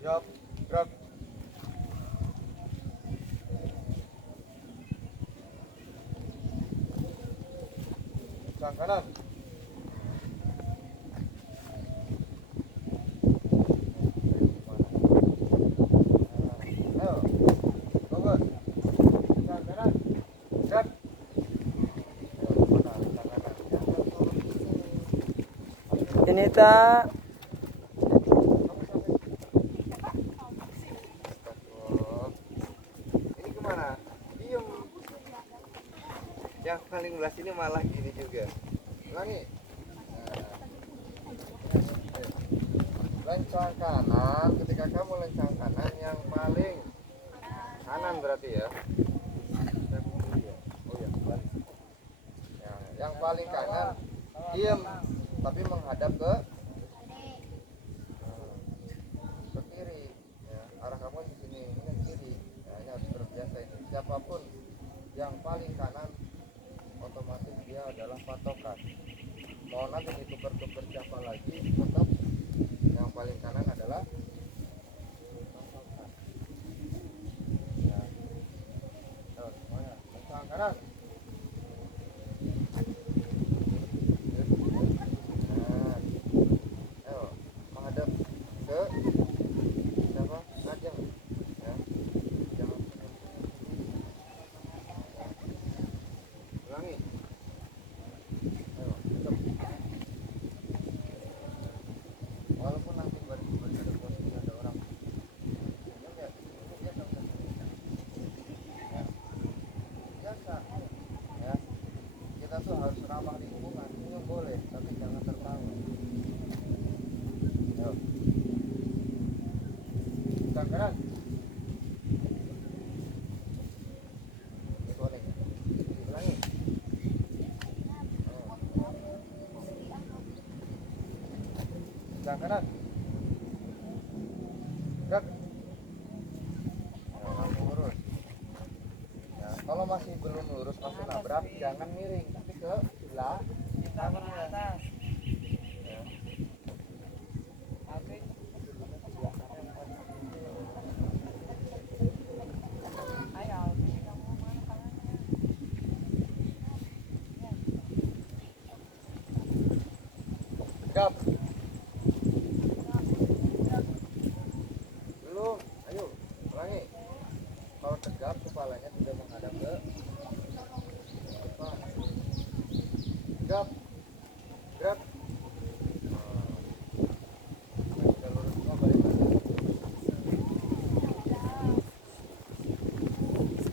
Siap, gerak. Sang kanan. Ayo, fokus. Sang kanan. Gerak. Ayo, mana? Sang kanan. Jangan turun di sini. Ini tak Astagfirullah. Ini kemana? Diem. Yang paling belas ini malah gini juga. Ulangi. Lencang kanan. Ketika kamu lencang kanan, yang paling kanan berarti ya. Saya bunuh dulu ya. Oh ya, balik. Ya, yang paling kanan diem, tapi menghadap ke kiri. Ya, arah kamu di sini, ini ke kiri. Ya, ini harus terbiasa ini. Siapapun yang paling kanan, otomatis dia adalah patokan. Mau nanti ditukar-tukar siapa lagi, tetap yang paling kanan adalah patokan. Ya. Ayo, semuanya, lencang kanan. Nah, ayo, menghadap ke siapa? Najeng. Ya, jangan senyum. Ulangi. Ayo, tetap. Walaupun nanti ada posisi ada orang senyum ya, itu biasa udah senyum. Ya, biasa. Ya, kita tuh harus ramah lingkungan. Senyum boleh, tapi jangan tertawa. Ayo, sang kanan. Boleh. Ulangi. Ayo, sang kanan. Gerak. Ayo, langsung lurus. Ya, kalau masih belum lurus, masih nabrak, jangan miring, tapi ke sebelah kanannya. Ya. Tegap. Belum. Ayo, ulangi. Kalau tegap, kepalanya tidak menghadap ke depan. Tegap. Gerak. Sudah lurus semua, balik lagi.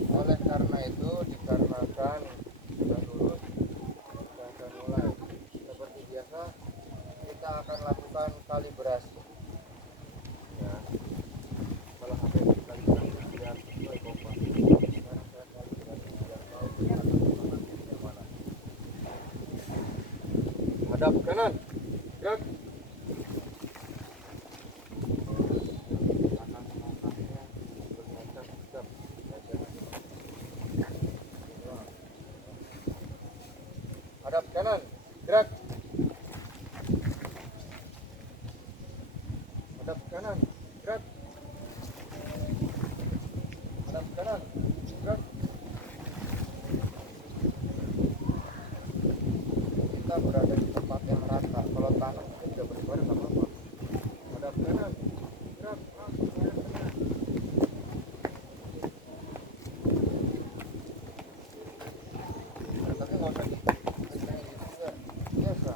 Oleh karena itu, dikarenakan sudah lurus, kita akan mulai. Seperti biasa, kita akan lakukan kalibrasi. Ya, kalau HP dikalibrasi biar sesuai kompas. Sekarang saya kalibrasi biar tahu kita kemana, yang mana. Hadap kanan, gerak. Kanan langkahnya bergeser, tegap. Ya, jangan doang. Hadap kanan, gerak. Hadap kanan, gerak. Hadap kanan, gerak. Kita berada di tempat yang rata. Kalau tanah mungkin tidak bersuara, nggak apa-apa. Hadap kanan, gerak. Langsung hadap kanan. Nah, tapi nggak usah dikencengin gitu juga. Biasa.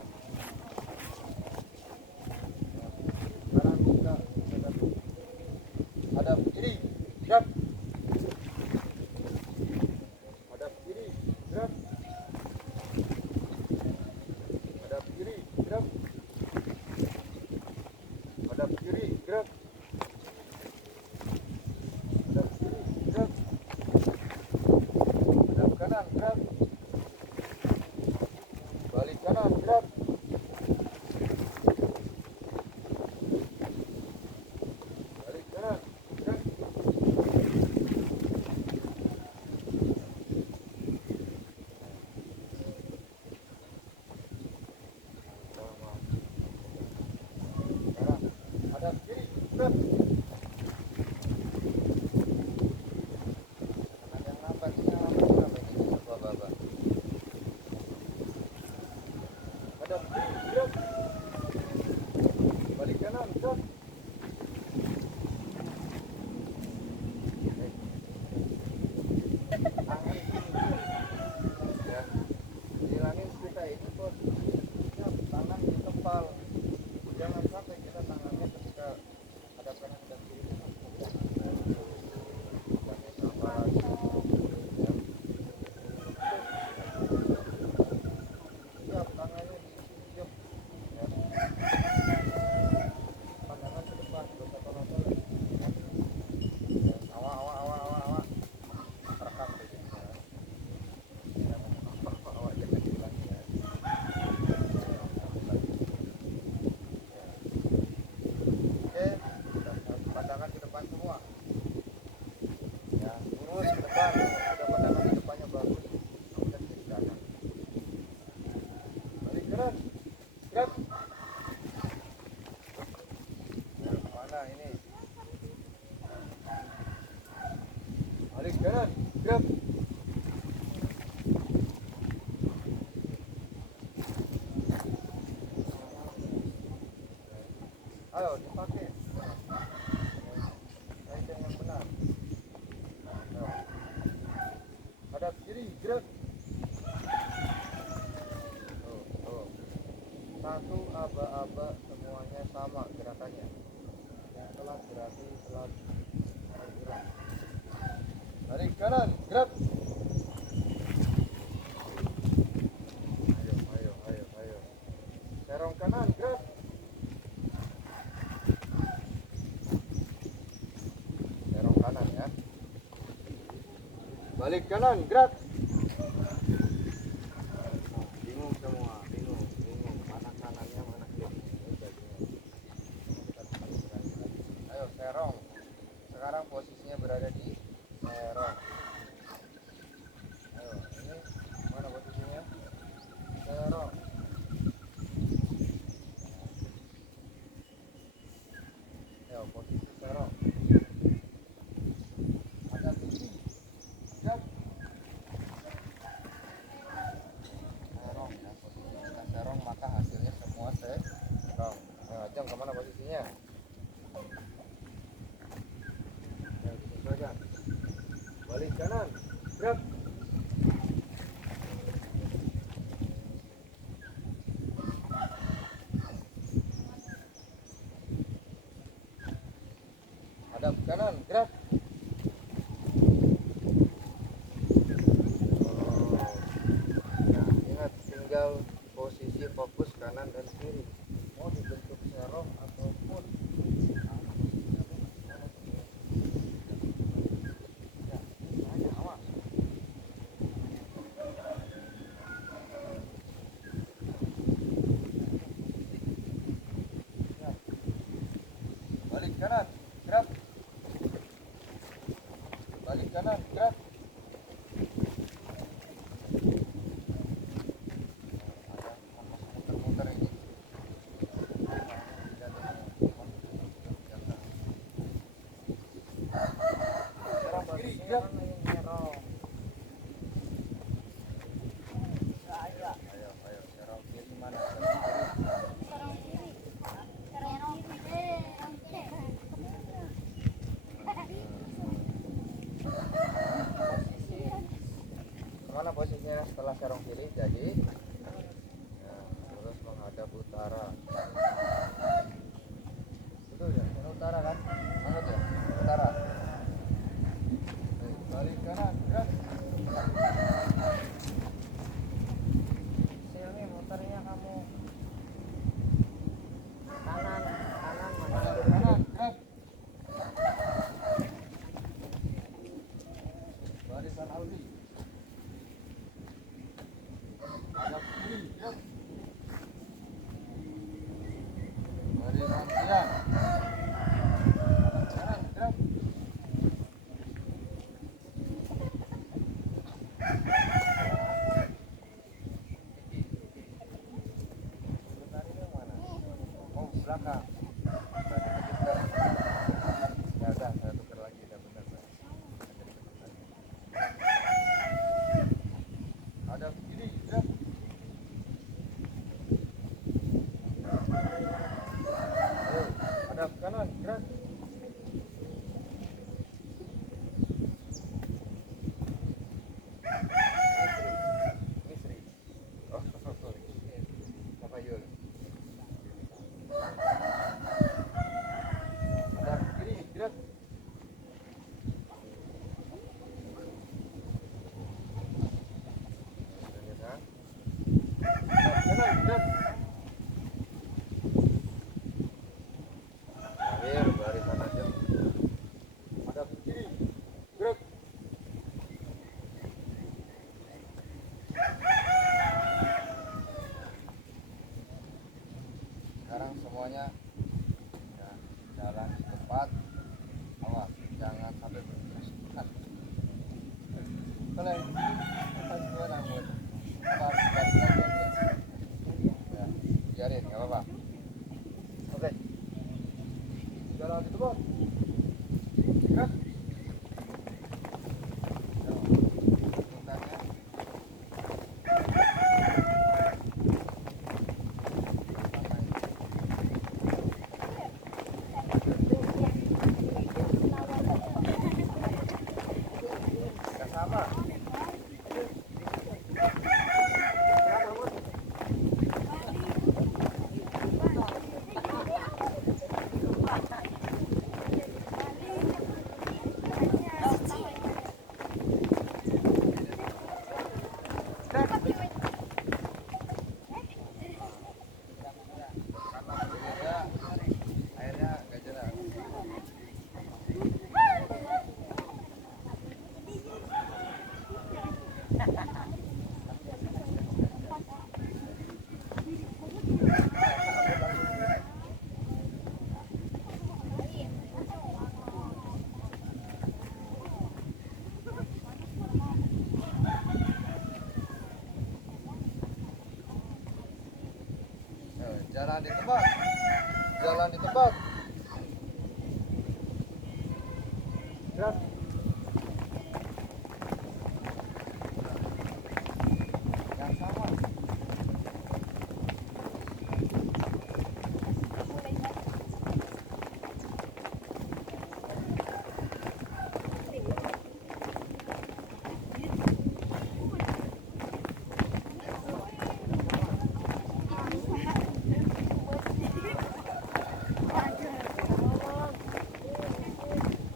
Nah, sekarang kita hadap kiri, gerak. Hadap kiri, gerak. Hadap kiri, gerak. Hadap kiri, gerak. Hadap kiri, gerak. Hadap kanan, gerak. Balik kanan, gerak. Balik kanan, gerak. Sekarang hadap kiri, gerak. Ayo dipakai. Ayo yang benar. Ayo. Hadap kiri, gerak. Tuh. Satu aba-aba semuanya sama gerakannya. Yang telat berarti telat gerak. Balik kanan, gerak. Ayo. Serong kanan, gerak. Serong kanan ya. Balik kanan, gerak. Bingung semua, bingung. Mana kanannya, mana kirinya. Ayo serong. Sekarang posisinya berada di serong. Ayo, ini mana posisinya? Serong. Ayo, posisi serong. Ada tinggi. Gerak. Serong ya, posisi kita serong maka hasilnya semua serong. Nah, Jang kemana posisinya? Ayo disesuaikan. Balik kanan, gerak. Hadap kanan, gerak. Nah, ingat tinggal posisi fokus kanan dan kiri. Mau dibentuk serong ataupun ya, hanya awas. Ya. Balik kanan, gerak. Balik kanan, gerak. Muter-muter ini. Serong kiri, gerak. Ayo, serong kiri mana? Kemana posisinya setelah serong kiri? Jadi nah, terus menghadap utara. Betul ya? Ini utara kan? Anggap ya? Utara. Baik, balik kanan, gerak. Sini motornya kamu kanan Hadap kanan, gerak. Barisan Audi. Hadap kiri, gerak. Barisan Sian. Hadap kanan, gerak. Sebenarnya mana? Oh, belakang. Berarti ketukar. Ya udah, saya tukar lagi. Udah benar, Pak. Ada diketuk lagi. Hadap kiri, gerak. Ayo, hadap kanan, gerak. Misri. Oh, sorry. Tafayul. Hadap kiri, gerak. Lanjut, ha? Hadap kanan, gerak. Akhir barisan aja. Hadap kiri, gerak. Sekarang semuanya ya, jalan di tempat. Awas, jangan sampai berkesukaan. Kalau kita semua namun apa harus balik lagi ya, biarin, nggak apa-apa. Oke, jalan di tempat. Gerak. Ayo, putarnya. ditebak. Jalan ditebak. Gerak. Yang sama.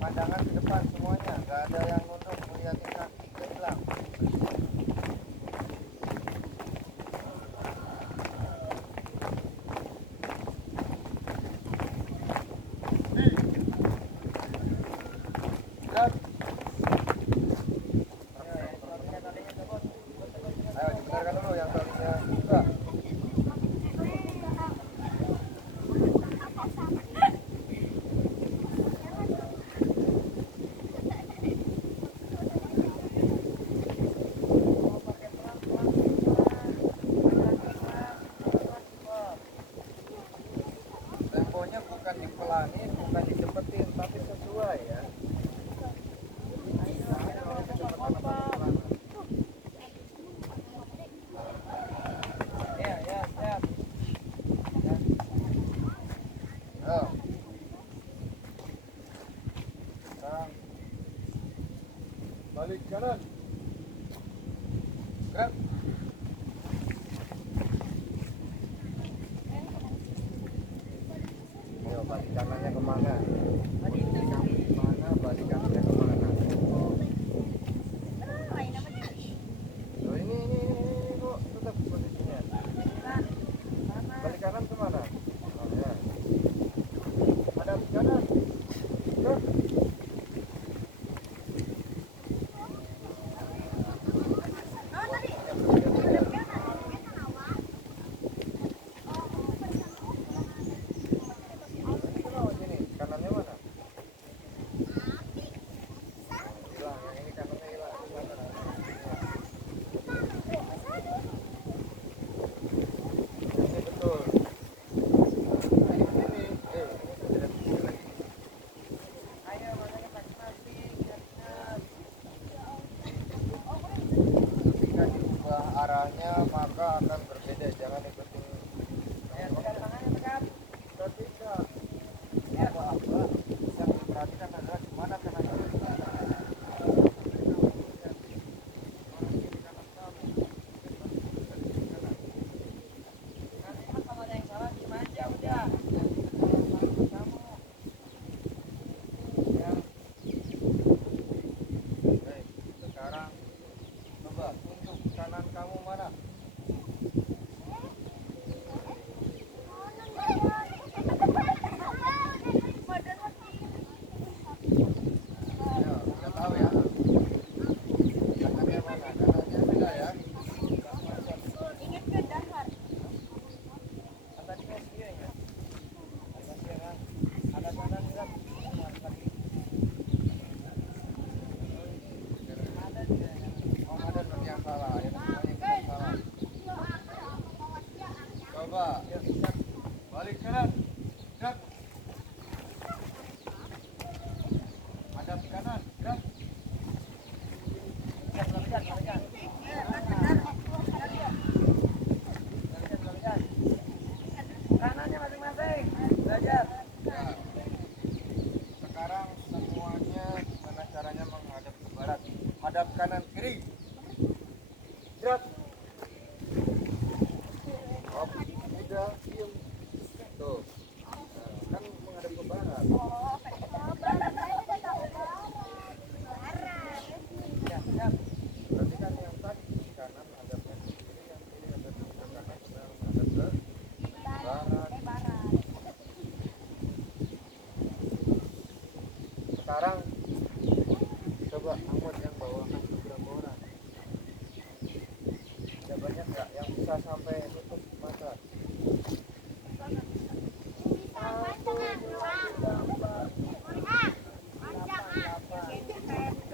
Pandangan ke depan semuanya, nggak ada yang nunduk melihatin kaki, nggak hilang. Gerak. Ayo dibenarkan dulu yang talinya buka. Temponya bukan dipelanin, bukan dicepetin, tapi sesuai ya. Oh. Sekarang balik kanan. Gerak. Ayo balik kanannya kemana? Balik kanannya kemana? Balik kanannya kemana? Oh, ini kok tetap posisinya. Balik kanan kemana? Oh ya. Hadap kanan. Gerak. Sini, kanannya mana? Hilang, yang ini kanannya hilang. Ini betul. Ini sini. Tidak sini lagi. Ketika diubah arahnya maka akan berbeda. Jangan ikutin. Ketika apa-apa yang diperhatikan adalah di mana kanannya. Baik, sekarang coba tunjuk kanan kamu mana? Ya, udah tahu ya. Kanannya mana? Kanannya beda ya. Oh, ada yang salah. Ya, semuanya yang salah. Coba balik kanan. Gerak. Hadap kanan. Gerak. Kanannya masing-masing. Belajar. Ya. Sekarang semuanya gimana caranya menghadap ke barat? Hadap kanan kiri. Gerak. Oh, udah diam. Tuh. Nah, kan menghadap ke barat. Berarti kan yang tadi di kanan hadapnya ke kiri, yang kiri hadapnya ke kanan, sekarang menghadap ke barat. Sekarang coba angkut yang bawakan beberapa orang. Ada banyak nggak yang bisa sampai tutup mata?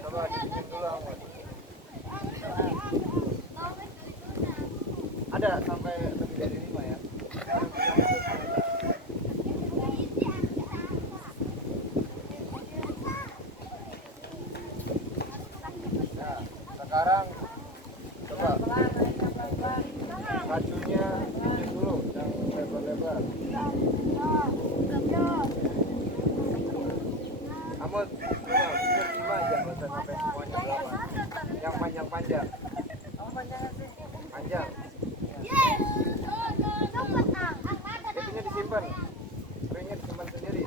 Coba dibikin dulu angkut. Ada sampai lebih dari 5 ya. simpan. Ringit simpan sendiri.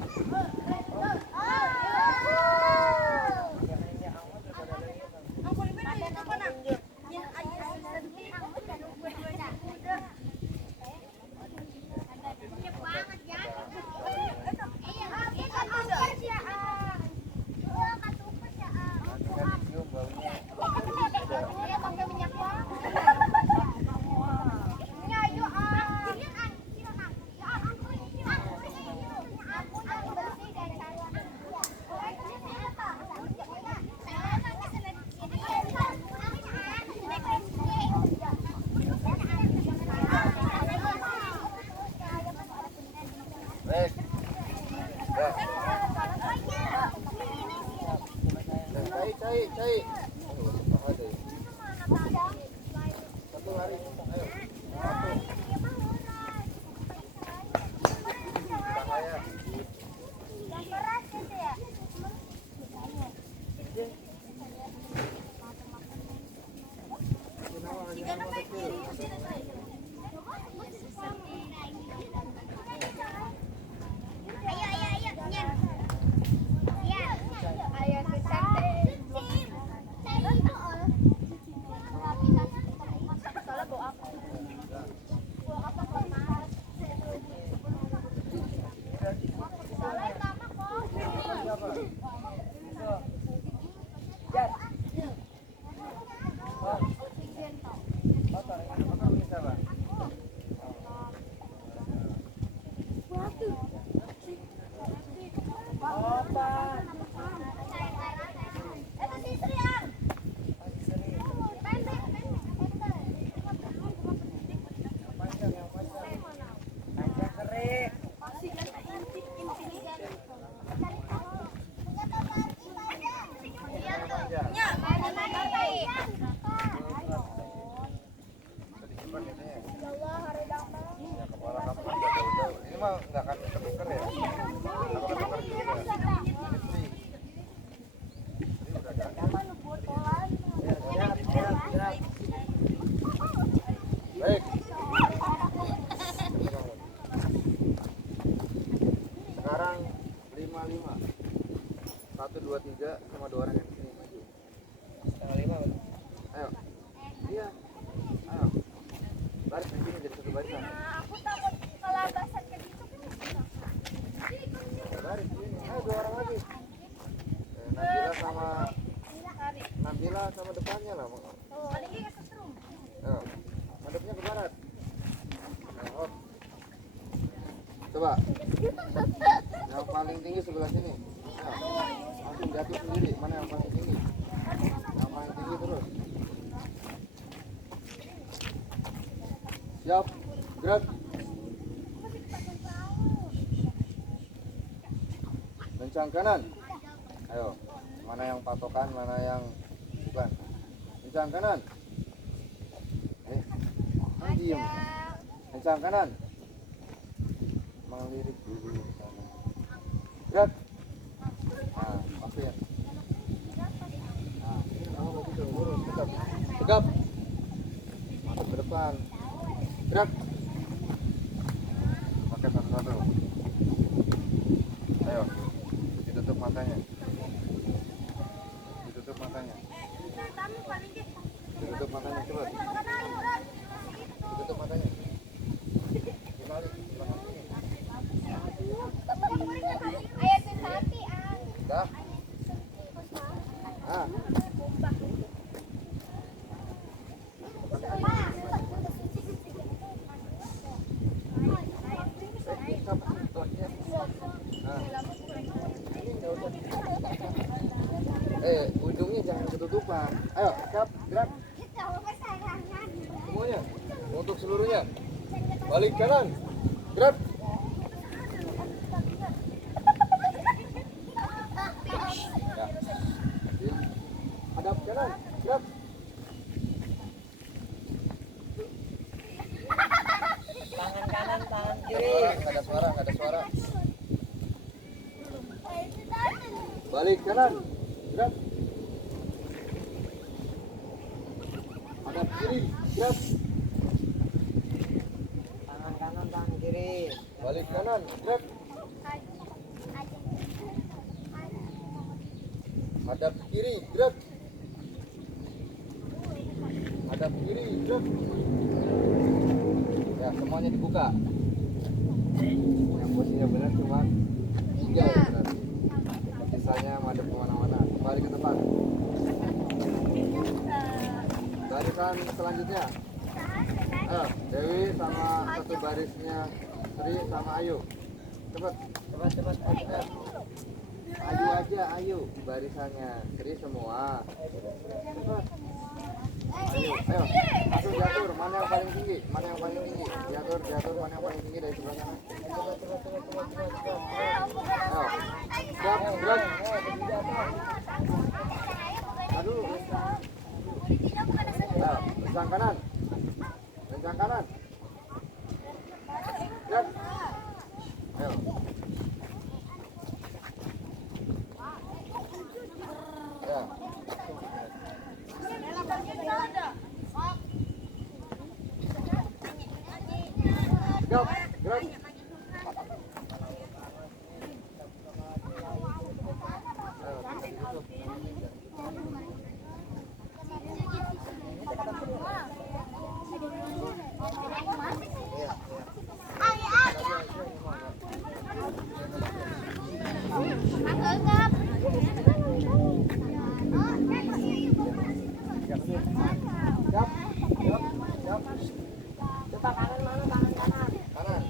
Baik. Ya. Cai. Ada. Satu lari. Ayo. Cahaya. Ini mah nggak akan ketuker ya? Apa ketuker juga? Baik. Sekarang 55. 1, 2, 3 sama 2 orang yang sini maju. Setengah 5 betul. Ayo. Iya. Ayo. Baris di sini jadi satu barisan. Aku takut kelabasan kayak gitu. Baris di sini. Ayo 2 orang lagi. Nabila sama depannya lah. Oh, ada yang kesetrum. Ayo. Madepnya ke barat. Ayo. Coba. Yang paling tinggi sebelah sini. Ayo. Langsung jatuh sendiri. Mana yang paling tinggi? Yang paling tinggi terus. Siap. Gerak. Kencang kanan. Ayo. Mana yang patokan, mana yang bukan. Kencang kanan. Diam. Kencang kanan. Melirik dulu ke sana. Gerak. Nah, pasir. Nah, kamu begitu, lurus, tegap. Tegap. Masuk ke depan. Gerak. Pakai satu-satu. Ayo. Ditutup matanya. Ditutup matanya. Ditutup matanya cepat. Ditutup matanya. Dibalik belakang sini. Ayah sensasi, Dah. Ah. Ujungnya jangan ketutupan. Ayo, siap, gerak. Semuanya, untuk seluruhnya. Balik kanan, gerak. Ya. Hadap kanan, gerak. Tangan kanan, tangan kiri. Nggak ada suara, nggak ada suara. Balik kanan, gerak. Hadap kiri, gerak. Tangan kanan, tangan kiri. Balik kanan. kanan, gerak. Hadap kiri, gerak. Hadap kiri, gerak. Ya, semuanya dibuka. Yang posisinya benar cuma 3 ya benar. Sisanya madep kemana-mana. Kembali ke depan. Barisan selanjutnya. Dewi sama satu barisnya Sri sama Ayu. Cepat. Ayu aja, Ayu barisannya. Sri semua. Cepat. Ayo, langsung diatur mana yang paling tinggi, diatur mana yang paling tinggi dari sebelah kanan. Ayo, gerak. Aduh. Ayo, lencang kanan. Gerak. Ayo. Ya. Gerak. Coba kanan mana? Kanan.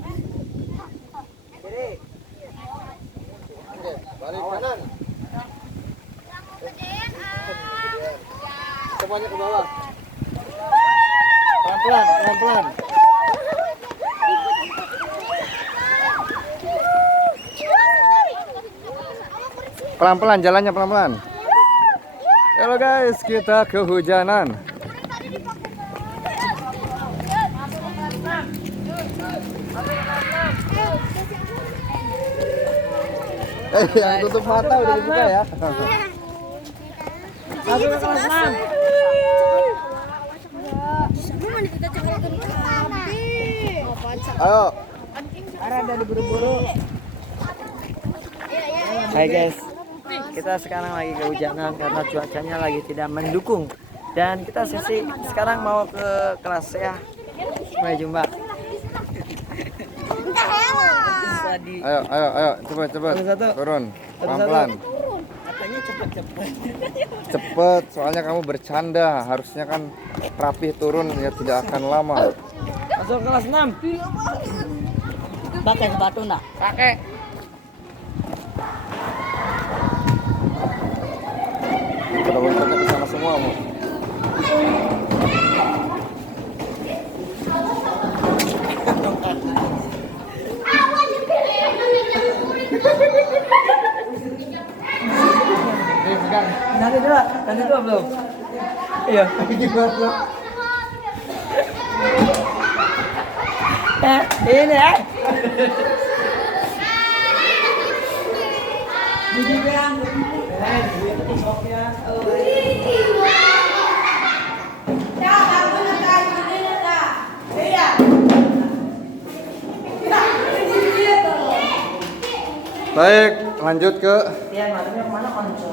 Kiri. Oke, balik kanan. Semuanya ke bawah. Pelan-pelan. Pelan-pelan, jalannya pelan-pelan. Halo guys, kita kehujanan. Yang tutup mata udah dibuka ya. Masuk ke kelas 6. Ayo. Ada diburu-buru. Hai guys, kita sekarang lagi kehujanan karena cuacanya lagi tidak mendukung. Dan kita sesi sekarang mau ke kelas ya. Sampai jumpa. Ayo, cepet. Satu. Turun, pelan-pelan. Katanya cepet. Cepet, soalnya kamu bercanda. Harusnya kan rapih turun ya, tidak akan lama. Masuk kelas 6. Pakai sepatu enggak? Pakai. Kita loncatnya ke sana semua, Bu. Nanti dulu belum? Iya. Ini ya. Baik, lanjut ke Tian, mademnya kemana konco?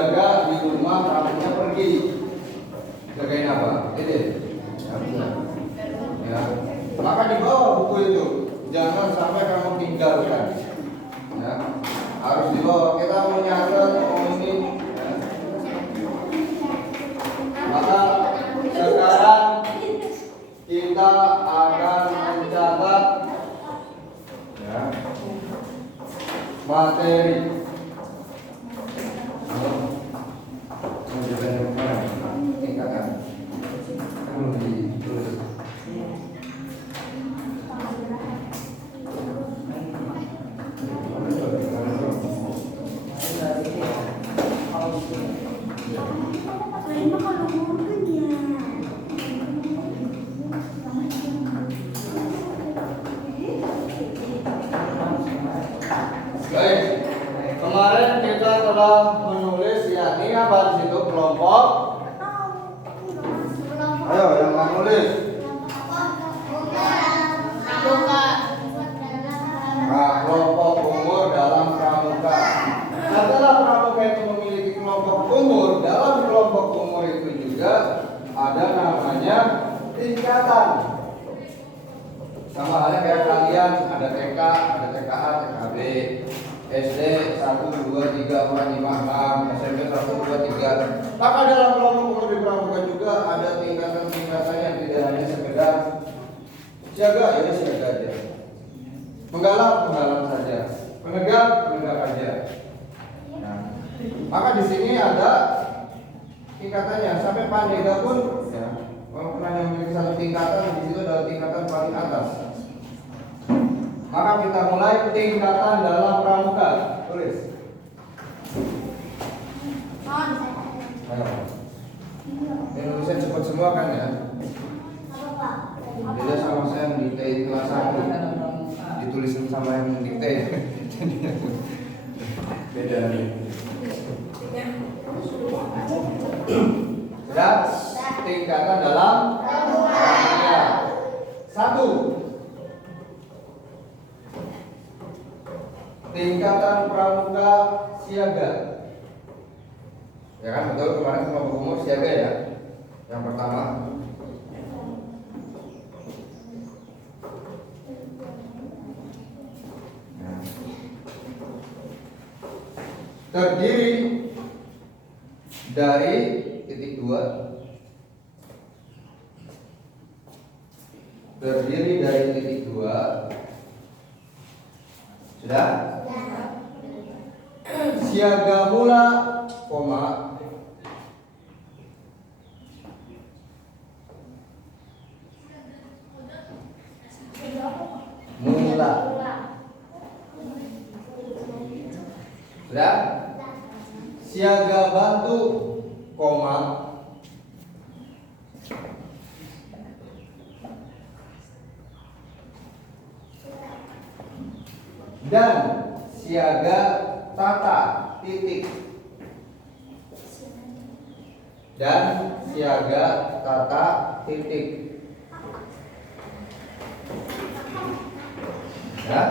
jaga di rumah, pramuka pergi. Jagain apa? Ini. Ya. Maka di bawah buku itu, jangan sampai kamu tinggalkan. Ya. Harus dibawa. Kita mau nyatet, mau ini. Ya. Maka sekarang kita akan mencatat ya, materi. Tingkatkan. Belum ditulis. Baik, kemarin kita telah menulis yakni apa di situ kelompok. Ayo yang mau nulis. Nah, kelompok umur dalam pramuka. Setelah pramuka itu memiliki kelompok umur, dalam kelompok umur itu juga ada namanya tingkatan. Sama halnya kayak kalian ada TK, ada TKA, TKB, SD 1, 2, 3, 4, 5, 6, SMP 1, 2, 3. Maka dalam kelompok umur di pramuka juga ada tingkatan-tingkatannya, tidak hanya sekedar siaga, ya siaga aja. Penggalang saja, penegak aja. Nah, maka di sini ada tingkatannya sampai pandega pun ya. Kalau pernah yang memiliki satu tingkatan, di situ adalah tingkatan paling atas. Maka kita mulai tingkatan dalam pramuka. Tulis. Ayo. Indonesia cepat semua kan ya? Beda sama saya yang dikte kelas 1. Ditulisin sama yang dikte. Beda nih. Sudah? Tingkatan dalam pramuka. 1. Tingkatan pramuka siaga. Ya kan betul, kemarin kelompok umur siaga ya. Yang pertama. Nah. Terdiri dari titik 2. Terdiri dari titik 2. Sudah? Siaga mula, koma. Mula. Sudah? Siaga bantu, koma. Dan siaga tata, titik. Dan siaga tata, titik. Ya?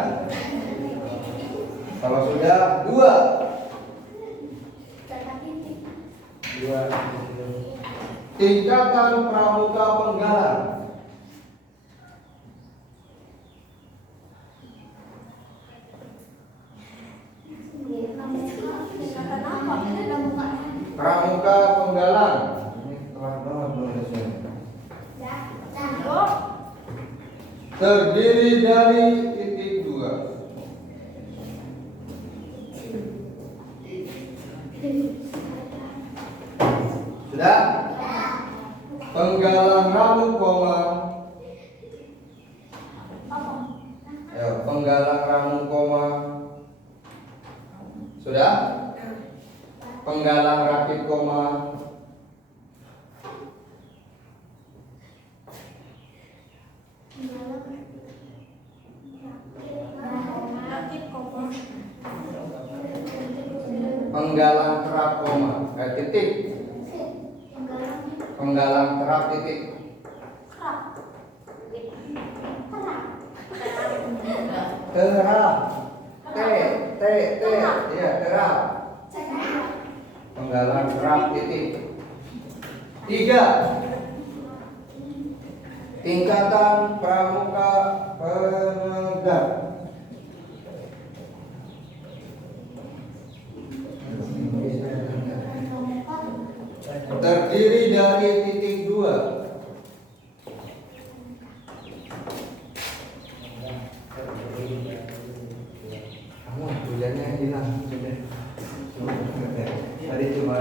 Kalau sudah 2. Tingkatan pramuka penggalang. Pramuka penggalang. Ini telah banget nulisnya. Terdiri dari titik 2. Sudah? Penggalang ramu koma. Ayo, penggalang ramu koma. Sudah? Penggalang rakit koma. Penggalang terap koma. Titik. Penggalang terap titik. Terap. T. Ya, terap. penggalan rak titik. 3. Tingkatan pramuka penegak. Terdiri dari titik 2. Kamu tulisannya hilang sudah. Tadi cuma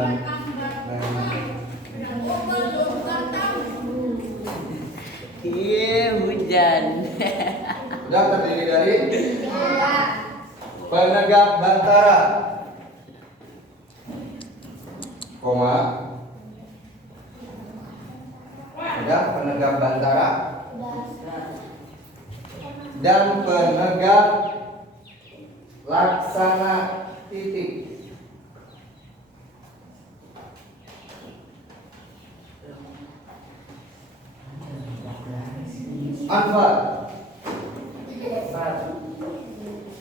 Iya, hujan. sudah terdiri dari penegak bantara, koma, sudah penegak bantara dan penegak laksana titik. Anfar.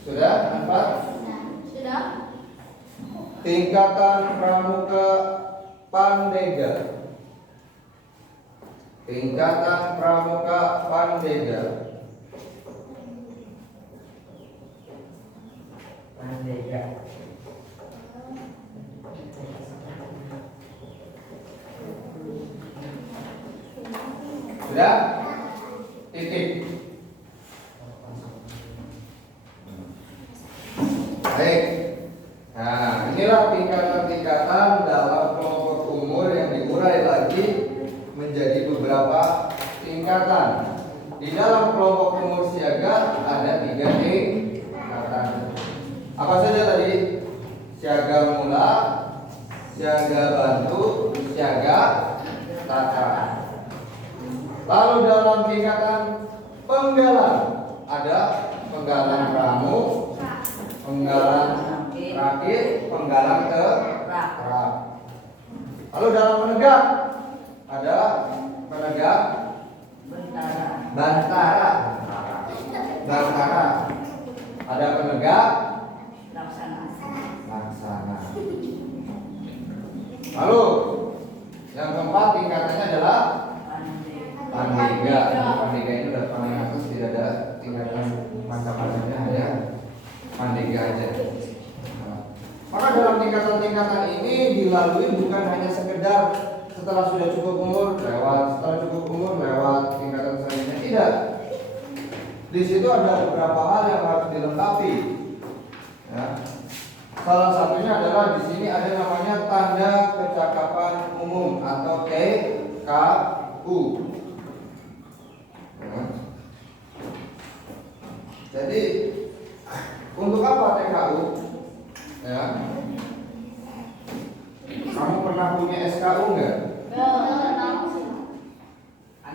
Sudah, Anfar? Sudah. Tingkatan pramuka pandega. Tingkatan pramuka pandega. Pandega. Sudah? Titik. Baik. Nah, inilah tingkatan-tingkatan dalam kelompok umur yang diurai lagi menjadi beberapa tingkatan. Di dalam kelompok umur siaga ada 3 tingkatan. Apa saja tadi? Siaga mula, siaga bantu, siaga tataran. Lalu dalam tingkatan penggalan ada penggalan pramu, penggalan rakit, penggalan kerak. Lalu dalam penegak ada penegak bantara. Ada penegak laksana. Lalu yang keempat tingkatannya adalah pandega. Pandega itu udah paling atas, tidak ada tingkatan macam-macamnya, hanya pandega aja. Maka dalam tingkatan-tingkatan ini dilalui bukan hanya sekedar setelah sudah cukup umur lewat, setelah cukup umur lewat tingkatan selanjutnya, tidak. Di situ ada beberapa hal yang harus dilengkapi. Ya. Salah satunya adalah di sini ada namanya tanda kecakapan umum atau TKU. Ya. Jadi untuk apa TKU? Ya. Kamu pernah punya SKU enggak? Enggak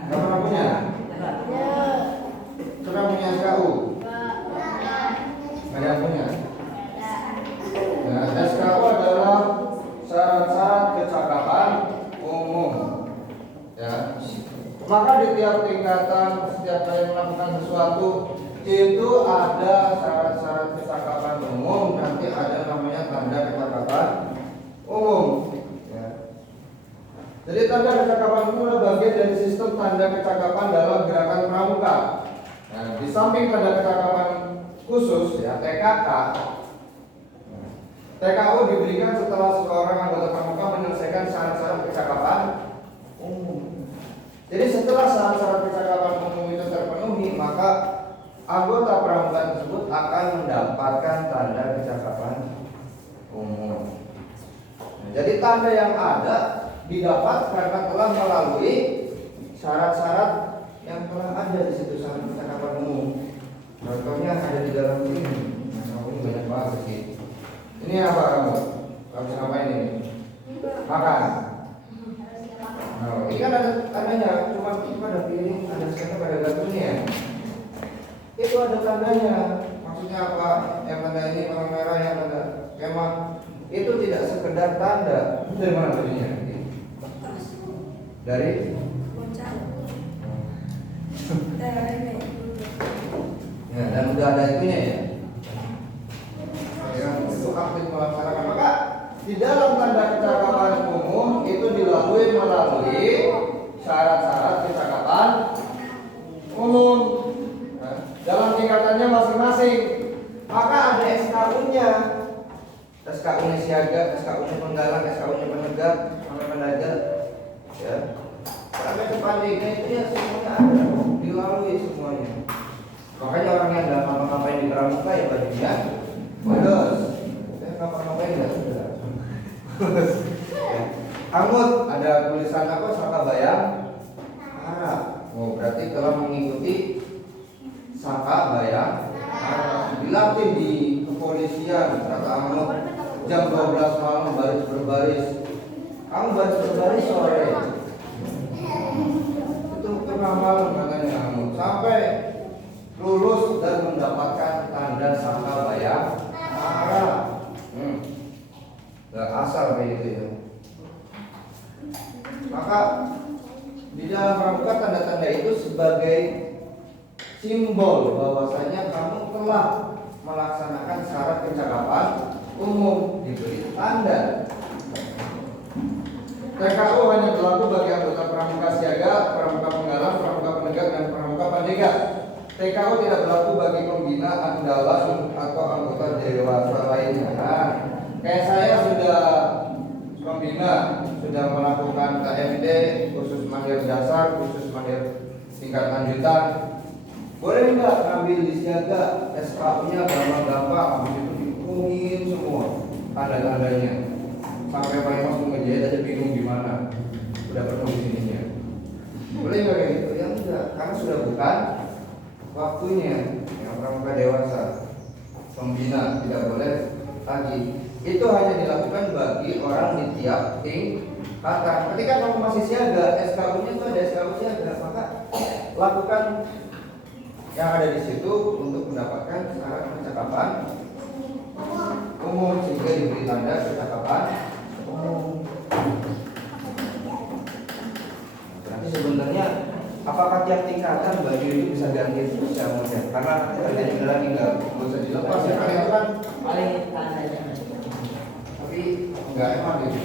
pernah punya? Pernah punya SKU? Enggak ada yang punya? Nah, SKU adalah syarat-syarat kecakapan umum. Ya. Maka di tiap tingkatan setiap kali melakukan sesuatu itu ada syarat-syarat kecakapan umum, nanti ada namanya tanda kecakapan umum. Ya. Jadi tanda kecakapan umum adalah bagian dari sistem tanda kecakapan dalam gerakan pramuka. Nah, di samping tanda kecakapan khusus ya TKK, TKU diberikan setelah seorang anggota pramuka menyelesaikan syarat-syarat kecakapan umum. Jadi setelah syarat-syarat kecakapan umum itu terpenuhi, maka anggota pramuka tersebut akan mendapatkan tanda kecakapan umum. Nah, jadi tanda yang ada didapat karena telah melalui syarat-syarat yang telah ada di situ syarat kecakapan umum. Contohnya ada di dalam ini. Nah, ini banyak banget sih. Ini apa kamu? Kamu ngapain ini? Makan. Nah, ini kan ada tandanya, cuma ada piring, ada sekarang ada gatunya. Itu ada tandanya. Maksudnya apa? Yang tanda ini warna merah, yang tanda kemah. Itu tidak sekedar tanda. Dari mana tadinya? Dari? Ya, dan udah ada itunya ya. Itu aktif melaksanakan. Maka di dalam tanda kecakapan itu dilalui melalui syarat-syarat percakapan umum. Nah, dalam tingkatannya masing-masing. Maka ada SKU-nya. SKU-nya siaga, SKU-nya penggalang, SKU-nya penegak, sampai penajat. Ya. Sampai ke pandainya itu ya semuanya ada, dilalui semuanya. Makanya orang yang nggak ngapa-ngapain di pramuka ya bajunya bodos. Saya ngapa-ngapain nggak sudah. Anggut ada tulisan apa saka bayang Arab. Oh berarti telah mengikuti saka bayang Arab. Dilatih di kepolisian kata Anggut jam 12 malam baris berbaris. Kamu baris berbaris sore. Itu tengah malam katanya Anggut sampai lulus dan mendapatkan tanda saka bayang Arab. Gak asal kayak gitu ya. Maka di dalam pramuka tanda-tanda itu sebagai simbol bahwasanya kamu telah melaksanakan syarat percakapan umum, diberi tanda. TKU hanya berlaku bagi anggota pramuka siaga, pramuka penggalang, pramuka penegak, dan pramuka pandega. TKU tidak berlaku bagi pembina, andalan, atau anggota dewasa lainnya. Nah, kayak saya sudah pembina, sudah melakukan KMT, khusus mahir dasar, khusus mahir tingkat lanjutan. Boleh nggak ngambil di siaga, SKU-nya gampang-gampang, habis itu dikurungin semua tanda-tandanya. Sampai paling masuk ngejahit aja bingung gimana. Udah penuh di sininya. Boleh nggak kayak gitu? Ya enggak, karena sudah bukan waktunya. Yang pramuka dewasa, pembina tidak boleh lagi. Itu hanya dilakukan bagi orang di tiap tingkatan. Ketika kamu masih siaga, SKU-nya itu ada SKU siaga, maka lakukan yang ada di situ untuk mendapatkan syarat percakapan umum sehingga diberi tanda percakapan umum. Berarti sebenarnya apakah tiap tingkatan baju itu bisa ganti terus ya model? Karena terjadi lagi nggak bisa dilepas ya karena kan paling tandanya. Tapi nggak emang gitu.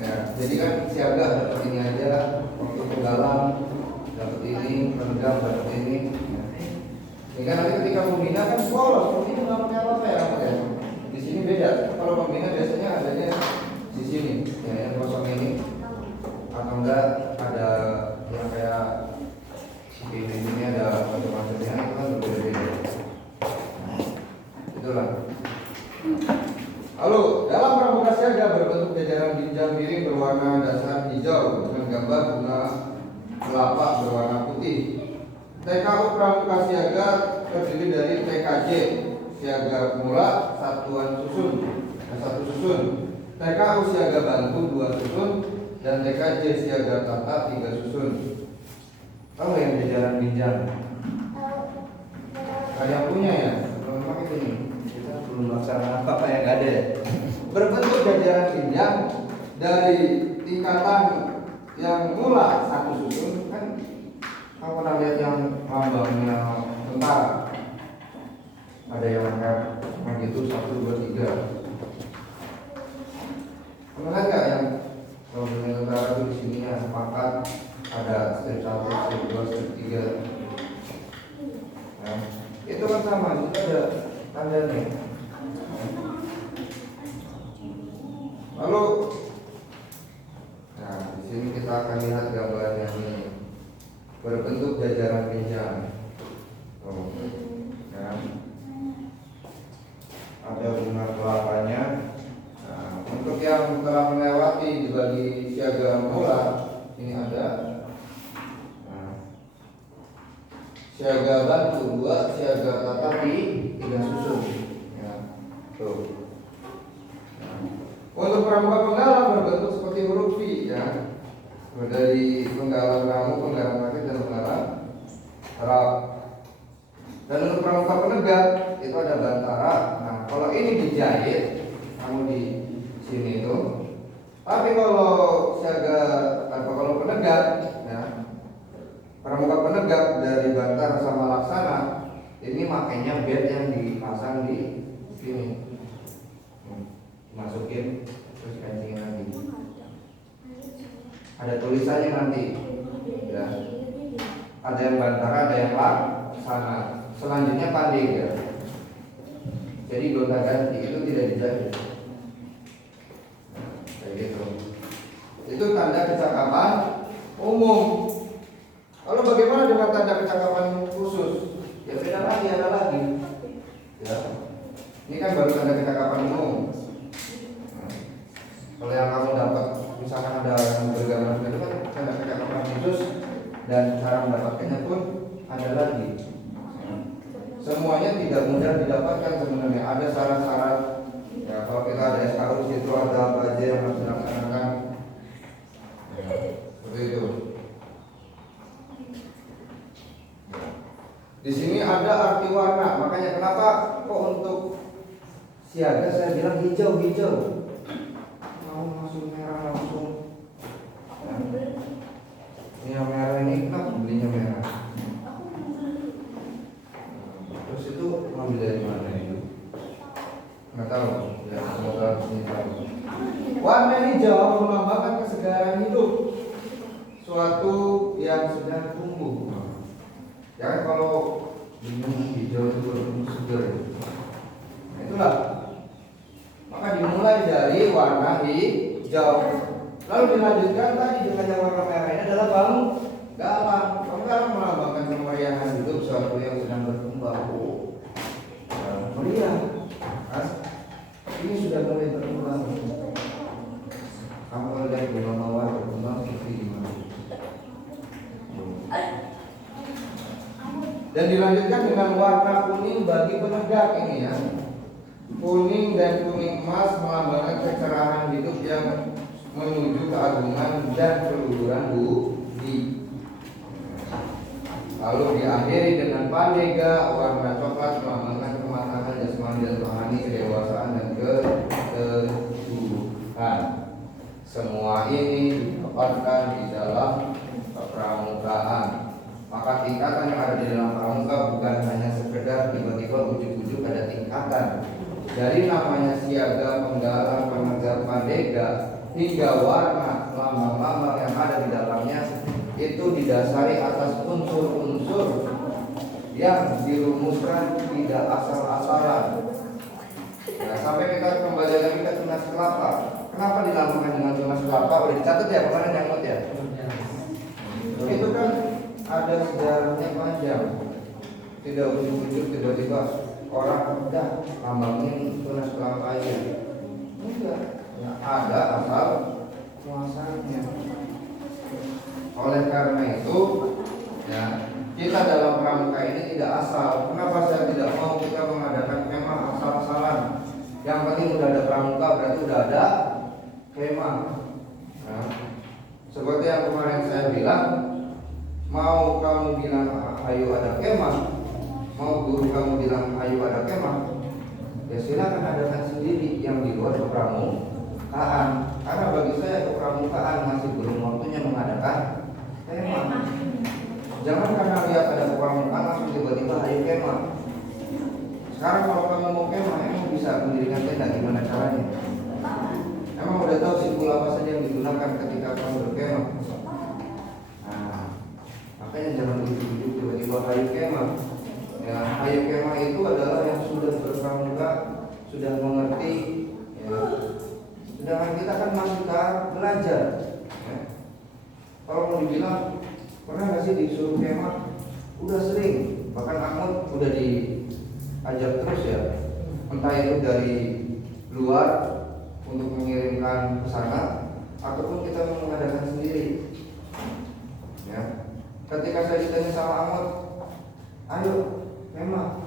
Ya, jadi kan siaga dapat ini aja, waktu penggalang dapat ini, penegak dapat ini. Ya kan nanti ketika pembina kan polos, pembina nggak pakai apa ya, di sini beda. Kalau pembina biasanya adanya di sini, ya yang kosong ini, atau enggak ada yang kayak ini ada macam-macamnya, itu kan berbeda-beda. Itulah. Lalu dalam pramuka siaga berbentuk jajaran ginjal miring berwarna dasar hijau dengan gambar bunga kelapa berwarna putih. TKU pramuka siaga terdiri dari TKJ siaga mula satuan susun, satu susun, TKU siaga bantu 2 susun, dan TKJ siaga tata 3 susun. Tahu yang jajaran ginjal? Ada yang punya ya? Belum pakai ini. Kita belum laksanakan apa yang ada. Berbentuk jajaran ginjal dari tingkatan yang mula 1 susun kan. Kamu pernah lihat yang lambangnya tentara? Ada yang kayak gitu 1, 2, 3. Pernah lihat nggak yang lambangnya tentara itu di sini ya pangkat ada strip 1, strip 2, strip 3. Nah, itu kan sama, itu ada tandanya. Lalu, nah di sini kita akan lihat gambarnya ini. Berbentuk jajaran ginjal. Oh, ya. Ada bunga kelapanya. Nah, untuk yang telah melewati dibagi siaga mula, ini ada. Nah, siaga bantu 2, siaga tatapi 3 susun. Ya, tuh. Nah, untuk pramuka penggalang berbentuk seperti huruf V, ya. Dari penggalang ramu, penggalang kaki, dan penggalang Arab. Dan untuk pramuka penegak itu ada bantara. Nah, kalau ini dijahit, kamu di sini itu. Tapi kalau siaga atau kalau penegak, ya, pramuka penegak dari bantara sama laksana, ini makanya bed yang dipasang di sini. Masukin terus kencingin lagi. tulisannya nanti. Ya. Ada yang bantara, ada yang laksana. Selanjutnya pandega. Jadi gonta ganti itu tidak dijahit. Kayak gitu. Itu tanda kecakapan umum. Lalu bagaimana dengan tanda kecakapan khusus? Ya beda lagi, ada lagi. Ya. Ini kan baru tanda kecakapan umum. Nah, kalau yang kamu dapat, misalkan ada yang bergambar itu kan tanda kecakapan khusus dan cara mendapatkannya pun ada lagi. Semuanya tidak mudah didapatkan sebenarnya. Ada syarat-syarat. Ya, kalau kita ada SKU situ ada apa aja yang harus dilaksanakan. Ya, seperti itu. Di sini ada arti warna. Makanya kenapa kok untuk siaga saya bilang hijau-hijau. Mau langsung merah langsung. Ya. Ini yang merah ini kenapa belinya merah? Terus itu ngambil dari mana itu? Nggak tahu. Ya semoga ini tahu. Warna hijau melambangkan kesegaran hidup, suatu yang sedang tumbuh. Ya kan kalau bingung hijau itu belum segar. Nah, itulah. Maka dimulai dari warna hijau. Lalu dilanjutkan tadi dengan yang warna merah ini adalah bang galang. Bang galang melambangkan kemeriahan hidup, suatu yang sedang berkembang. Meriah. Ini sudah mulai berkembang. Kamu lihat bunga mawar berkembang seperti gimana? Dan dilanjutkan dengan warna kuning bagi penegak ini ya. Kuning dan kuning emas melambangkan kecerahan hidup yang menuju keagungan dan keluhuran budi. Lalu diakhiri dengan pandega warna coklat melambangkan kematangan jasmani dan rohani, kedewasaan dan keteguhan. Semua ini ditempatkan di dalam pramukaan. Maka tingkatan yang ada di dalam pramuka bukan hanya sekedar tiba-tiba ujuk-ujuk ada tingkatan. Dari namanya siaga, penggalang, penegak, pandega hingga warna lambang-lambang yang ada di dalamnya itu didasari atas unsur-unsur yang dirumuskan tidak asal-asalan. Nah, sampai kita kembali lagi ke tunas kelapa. Kenapa dilambangkan dengan tunas kelapa? Udah dicatat ya kemarin yang ya? Itu kan ada sejarahnya panjang. Tidak ujuk-ujuk tiba-tiba orang udah lambangin tunas kelapa aja. Enggak. Nah, ada asal muasalnya. Oleh karena itu, ya kita dalam pramuka ini tidak asal. Kenapa saya tidak mau kita mengadakan kemah asal-asalan? Yang penting udah ada pramuka berarti udah ada kemah. Nah, seperti yang kemarin saya bilang, mau kamu bilang ayo ada kemah, mau guru kamu bilang ayo ada kemah, ya silakan adakan sendiri yang di luar kepramukaan. Karena bagi saya kepramukaan masih belum waktunya mengadakan kemah. Jangan karena lihat ada kepramukaan langsung tiba-tiba ayo kemah. Sekarang kalau kamu mau kemah, emang bisa mendirikan tenda gimana caranya? Emang udah tahu simpul apa saja yang digunakan ketika kamu berkemah? Nah, makanya jangan ujuk-ujuk tiba-tiba ayo kemah. Ya, ayo kemah itu adalah yang sudah berpramuka, sudah mengerti. Ya. Sedangkan kita kan masih belajar. Ya. Kalau mau dibilang pernah nggak sih disuruh kemah? Udah sering. Bahkan Ahmad udah diajak terus ya. Entah itu dari luar untuk mengirimkan ke sana ataupun kita mengadakan sendiri. Ya. Ketika saya ditanya sama Ahmad, ayo memang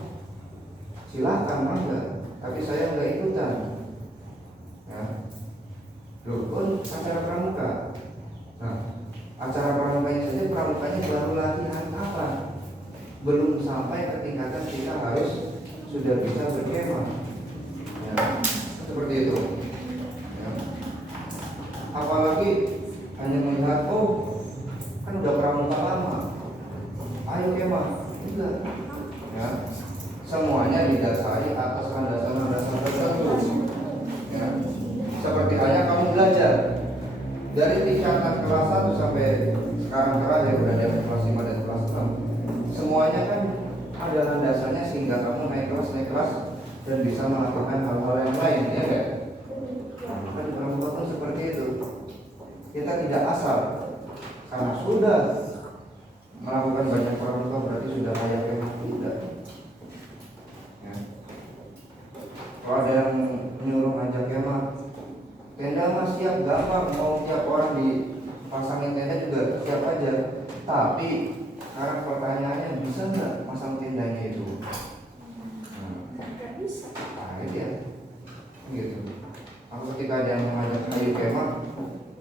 silakan mangga, tapi saya nggak ikutan. Ya. Loh, pun acara pramuka. Nah, acara pramukanya saja pramukanya baru latihan apa? Belum sampai ke tingkatan kita harus sudah bisa berkemah. Ya, seperti itu. Ya. Apalagi hanya melihat kan udah pramuka lama, ayo kemah. Enggak. Ya. Semuanya didasari atas landasan-landasan tertentu. Ya. Seperti hanya kamu belajar dari tingkatan kelas 1 sampai sekarang terakhir berada di kelas 5 dan kelas 6, semuanya kan ada landasannya sehingga kamu naik kelas dan bisa melakukan hal-hal yang lain, ya enggak? Kan orang tua pun seperti itu. Kita tidak asal karena sudah melakukan banyak orang tua berarti sudah layak kemah, tidak. Ya. Kalau ada yang menyuruh ngajak kemah, tenda mah siap, gampang, mau tiap orang dipasangin tenda juga siap aja. Tapi sekarang pertanyaannya, bisa nggak pasang tendanya itu? Nah, gitu ya. Gitu. Aku ketika ada yang mengajak ayo kemah,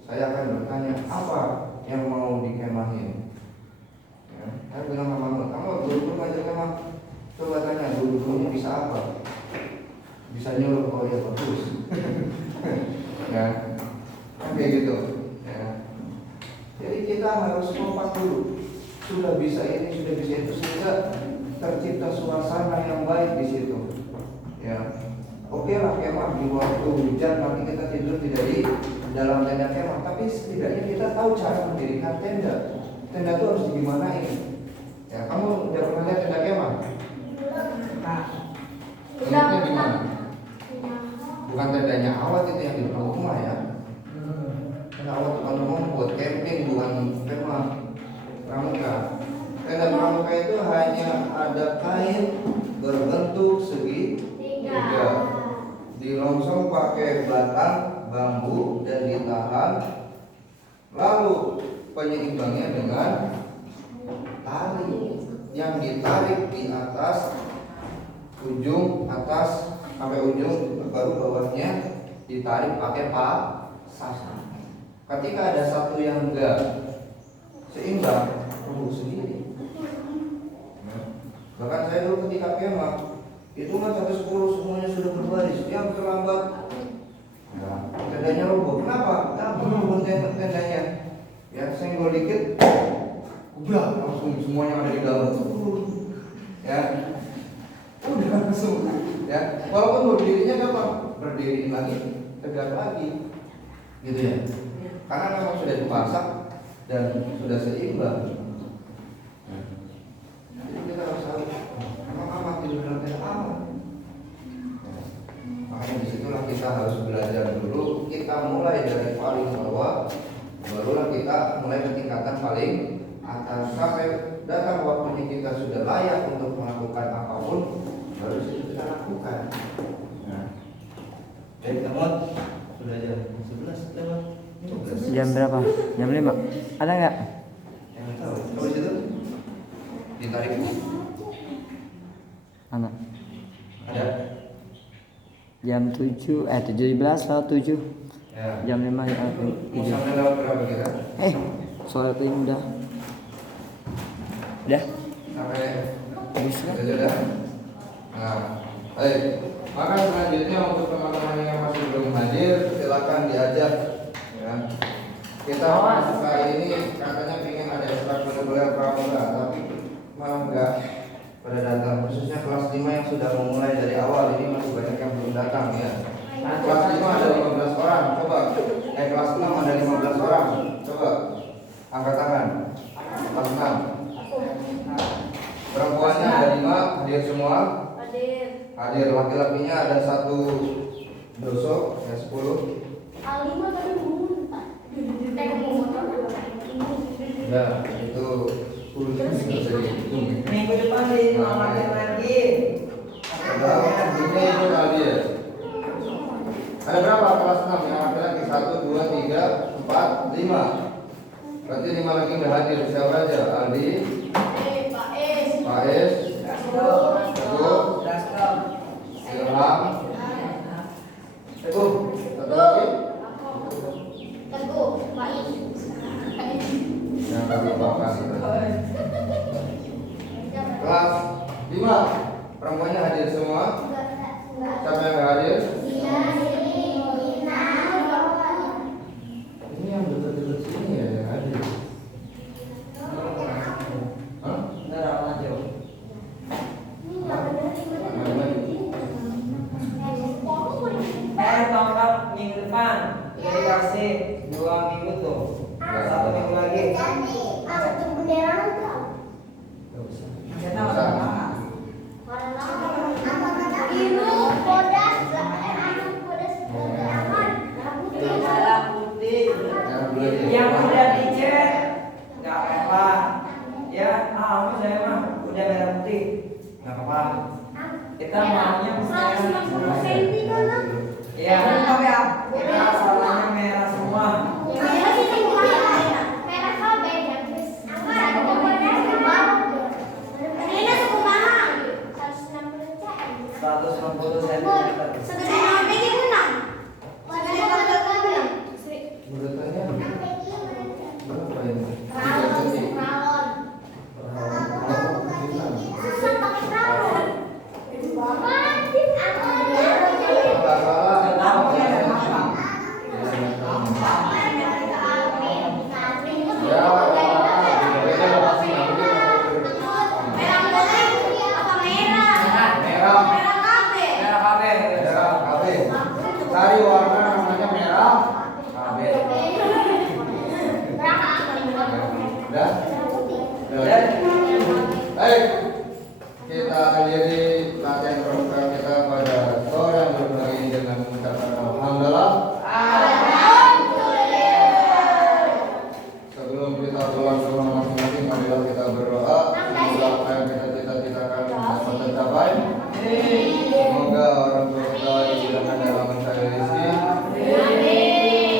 saya akan bertanya apa yang mau dikemahin. Ya, saya bilang sama kamu guru ngajak kemah, coba tanya guru-gurunya bisa apa? Bisa nyuruh, oh ya bagus. Ya, kan kayak gitu. Ya. Jadi kita harus kompak dulu. Sudah bisa ini, sudah bisa itu, sehingga tercipta suasana yang baik di situ. Ya, oke lah kemah di waktu hujan, nanti kita tidur tidak di dalam tenda kemah, tapi setidaknya kita tahu cara mendirikan tenda. Tenda itu harus digimanain. Ya, kamu udah pernah lihat tenda kemah? Bentuknya gimana? Bukan tendanya awat itu yang di depan rumah ya. Tenda awat depan rumah buat camping, bukan kemah pramuka. Tenda pramuka itu hanya ada kain berbentuk segitiga, dilongsong pakai batang bambu dan ditahan, lalu penyeimbangnya dengan tali yang ditarik di atas, ujung atas sampai ujung, baru bawahnya ditarik pakai pasan. Ketika ada satu yang enggak seimbang, rubuh sendiri. Bahkan saya dulu ketika kemah, hitungan 1-10 semuanya sudah berbaris. Yang terlambat, nah, tendanya roboh. Kenapa? Roboh tendanya. Ya, senggol dikit, udah langsung semuanya ada di dalam. Ya, udah langsung. Ya, walaupun berdirinya gampang, berdiri lagi, tegak lagi, gitu ya. Karena memang sudah dipasak dan sudah seimbang. Jadi kita harus tahu, memang aman tidur dalam tenda aman. Makanya disitulah kita harus belajar dulu. Kita mulai dari paling bawah, barulah kita mulai ke tingkatan paling atas. Sampai datang waktunya kita sudah layak untuk melakukan apapun, baru itu kita lakukan. Nah, jadi teman sudah jam 11 lewat. Jam berapa? Jam 5. Ada nggak? Yang tahu. Coba situ. Ditarik. Mana? Ada. Jam 17 lewat 7. Ya. Jam 5 ya. Mau sampai lewat berapa kita? Soal ini udah. Udah. Sampai Habis kan? sudah. Nah, baik. Maka selanjutnya untuk teman-teman yang masih belum hadir, silakan diajak. Ya. Kita kali ini katanya ingin ada ekstrakurikuler pramuka, tapi malah enggak pada datang. Khususnya kelas 5 yang sudah memulai dari awal, ini masih banyak yang belum datang ya. Kelas 5 ada 15 orang, coba. Kelas 6 ada 15 orang, coba. Angkat tangan. Kelas 6. Perempuannya ada 5, hadir semua. Hadir, laki-lakinya ada 1 doso, ya 10. Alima tadi muntah. Ya, itu 10 jadi hitung. Minggu depan di makan lagi. Ini itu hadir. Ada berapa kelas 6 yang laki-laki? 1, 2, 3, 4, 5. Berarti 5 lagi udah hadir. Siapa aja? Aldi, Pak Es, Teguh, Ilham, Teguh, satu lagi. Yang kami bawakan itu. Kelas 5 perempuannya hadir semua. Siapa yang nggak hadir? Ini yang dekat-dekat sini ya yang hadir. Hah? Tangkap minggu depan. Jadi kasih 2 minggu tuh. 1 Yang udah dicet nggak apa-apa ya. Aku saya mah udah merah putih nggak apa-apa. Kita maunya ya, kita asalnya merah semua. Cari warna namanya merah KB. Udah? Baik, kita akhiri latihan program kita pada sore yang berbahagia ini dengan mengucapkan alhamdulillah. Sebelum kita pulang ke rumah masing-masing, marilah kita berdoa. Semoga apa yang kita cita-citakan dapat tercapai. Semoga orang tua kita dihilangkan dalam mencari rezeki.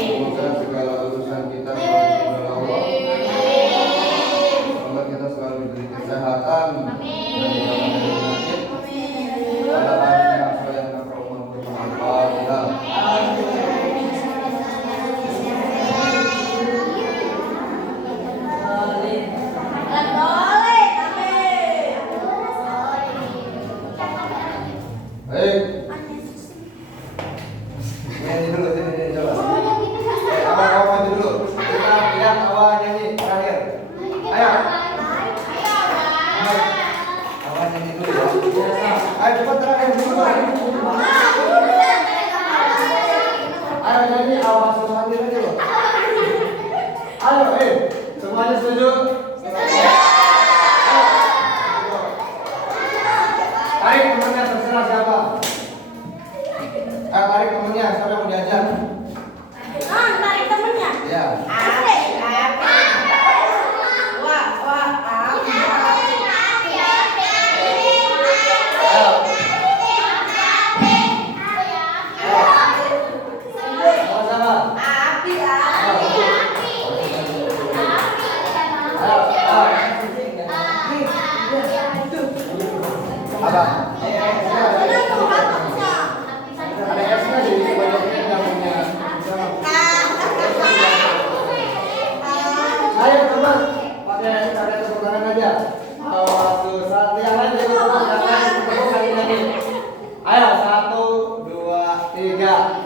Semoga segala urusan kita kepada Allah. Semoga kita selalu diberi kesehatan dan dijauhkan dari penyakit. Pada akhirnya saya akan bermanfaat. Baik. Nyanyi dulu, sini coba. Abang maju dulu. Kita lihat abang nyanyi terakhir. Ayo. Abang nyanyi dulu ya. Ayo cepat terakhir dulu. Ayo nyanyi abang suruh hadir aja loh. Ayo, semuanya setuju? Tarik temennya, terserah siapa. Tarik temennya, siapa yang mau diajak? Tarik temennya. Ya. Sama-sama. Abang. Ada S-nya di pojoknya namanya. Ayo teman, pakai tepuk tangan aja. Satu, yang lain jadi tepuk tangan lagi. Ayo 1, 2, 3.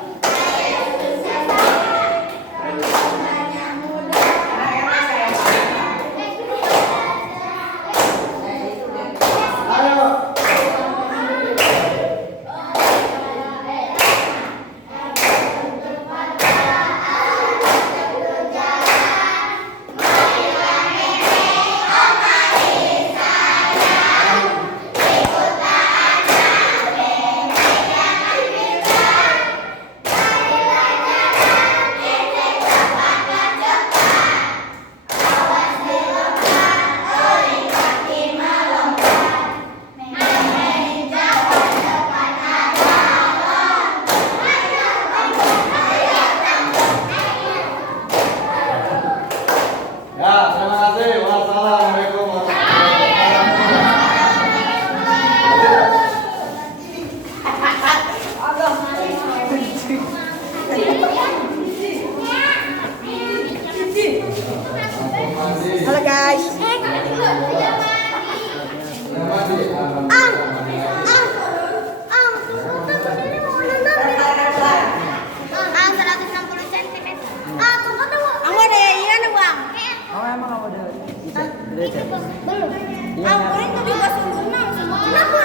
Ya, terima kasih. Wassalamualaikum warahmatullahi wabarakatuh. Halo guys. Emang kamu udah dicek? Udah dicek? Belum. Aku ini juga sempurna semua. Kenapa?